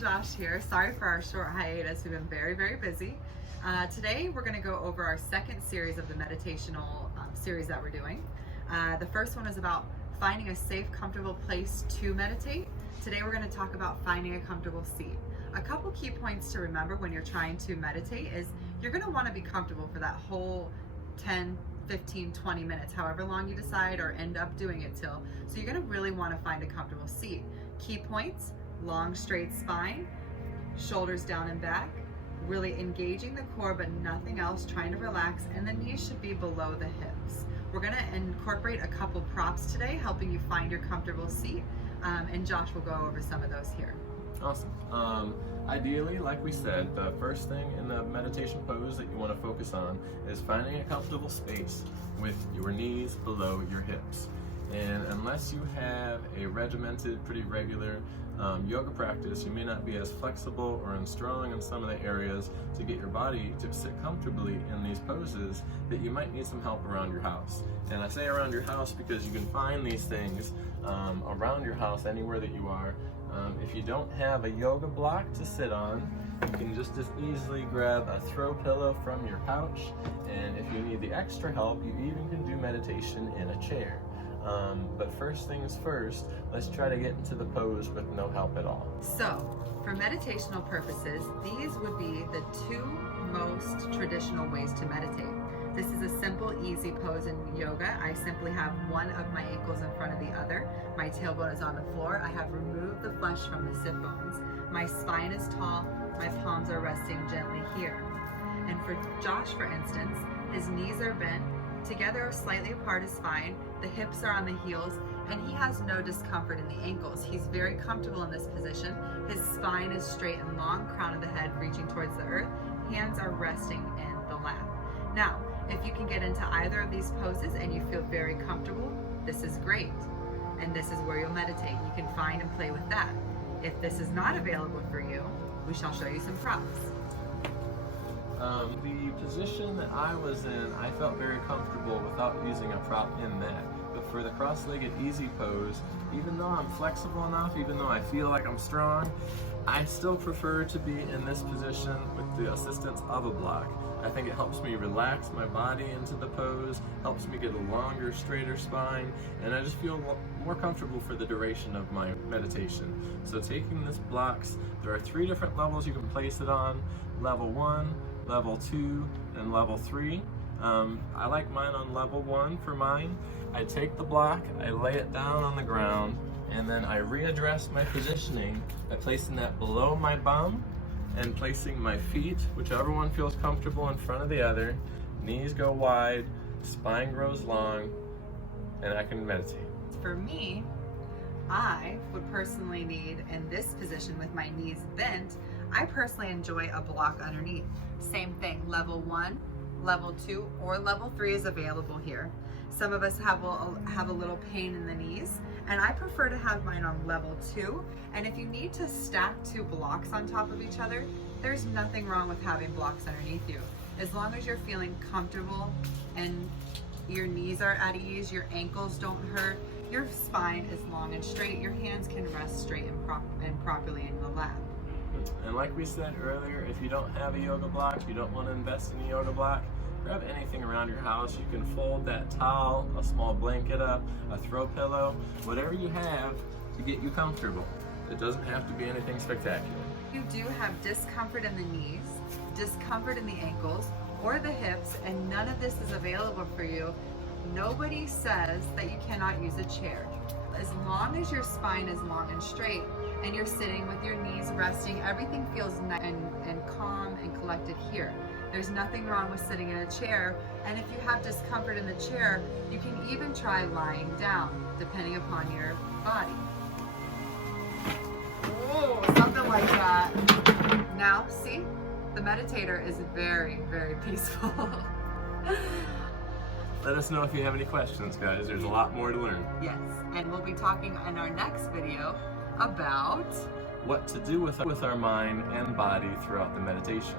Josh here. Sorry for our short hiatus. We've been very busy. Today we're going to go over our second series of the meditational series that we're doing. The first one is about finding a safe, comfortable place to meditate. Today we're going to talk about finding a comfortable seat. A couple key points to remember when you're trying to meditate is you're going to want to be comfortable for that whole 10, 15, 20 minutes, however long you decide or end up doing it till. So you're going to really want to find a comfortable seat. Key points: long straight spine, shoulders down and back, really engaging the core but nothing else, trying to relax, and the knees should be below the hips. We're going to incorporate a couple props today, helping you find your comfortable seat, and Josh will go over some of those here. Awesome. Ideally, like we said, the first thing in the meditation pose that you want to focus on is finding a comfortable space with your knees below your hips. And unless you have a regimented, pretty regular yoga practice, you may not be as flexible or as strong in some of the areas to get your body to sit comfortably in these poses that you might need some help around your house. And I say around your house because you can find these things around your house anywhere that you are. If you don't have a yoga block to sit on, you can just as easily grab a throw pillow from your pouch. And if you need the extra help, you even can do meditation in a chair. But first things first, let's try to get into the pose with no help at all. So, for meditational purposes, these would be the two most traditional ways to meditate. This is a simple, easy pose in yoga. I simply have one of my ankles in front of the other. My tailbone is on the floor. I have removed the flesh from the sit bones. My spine is tall. My palms are resting gently here. And for Josh, for instance, his knees are bent, together or slightly apart is fine. The hips are on the heels, and he has no discomfort in the ankles. He's very comfortable in this position. His spine is straight and long, crown of the head reaching towards the earth. Hands are resting in the lap. Now, if you can get into either of these poses and you feel very comfortable, this is great. And this is where you'll meditate. You can find and play with that. If this is not available for you, we shall show you some props. The position that I was in, I felt very comfortable without using a prop in that. But for the cross-legged easy pose, even though I'm flexible enough, even though I feel like I'm strong, I still prefer to be in this position with the assistance of a block. I think it helps me relax my body into the pose, helps me get a longer, straighter spine, and I just feel more comfortable for the duration of my meditation. So taking this blocks, there are 3 different levels you can place it on: level 1, level 2, and level 3. I like mine on level 1 for mine. I take the block, I lay it down on the ground, and then I readdress my positioning by placing that below my bum and placing my feet, whichever one feels comfortable, in front of the other. Knees go wide, spine grows long, and I can meditate. For me, I would personally need, in this position with my knees bent, I personally enjoy a block underneath. Same thing, level 1, level 2, or level 3 is available here. Some of us have a little pain in the knees, and I prefer to have mine on level 2. And if you need to stack 2 blocks on top of each other, there's nothing wrong with having blocks underneath you. As long as you're feeling comfortable and your knees are at ease, your ankles don't hurt, your spine is long and straight, your hands can rest straight and properly in the lap. And like we said earlier, if you don't have a yoga block, if you don't want to invest in a yoga block, grab anything around your house. You can fold that towel, a small blanket up, a throw pillow, whatever you have to get you comfortable. It doesn't have to be anything spectacular. You do have discomfort in the knees, discomfort in the ankles or the hips, and none of this is available for you. Nobody says that you cannot use a chair. As long as your spine is long and straight and you're sitting with your knees resting, everything feels nice and calm and collected here. There's nothing wrong with sitting in a chair, and if you have discomfort in the chair, you can even try lying down, depending upon your body. Oh, something like that. Now, see? The meditator is very peaceful. Let us know if you have any questions, guys. There's a lot more to learn. Yes, and we'll be talking in our next video about what to do with our mind and body throughout the meditation.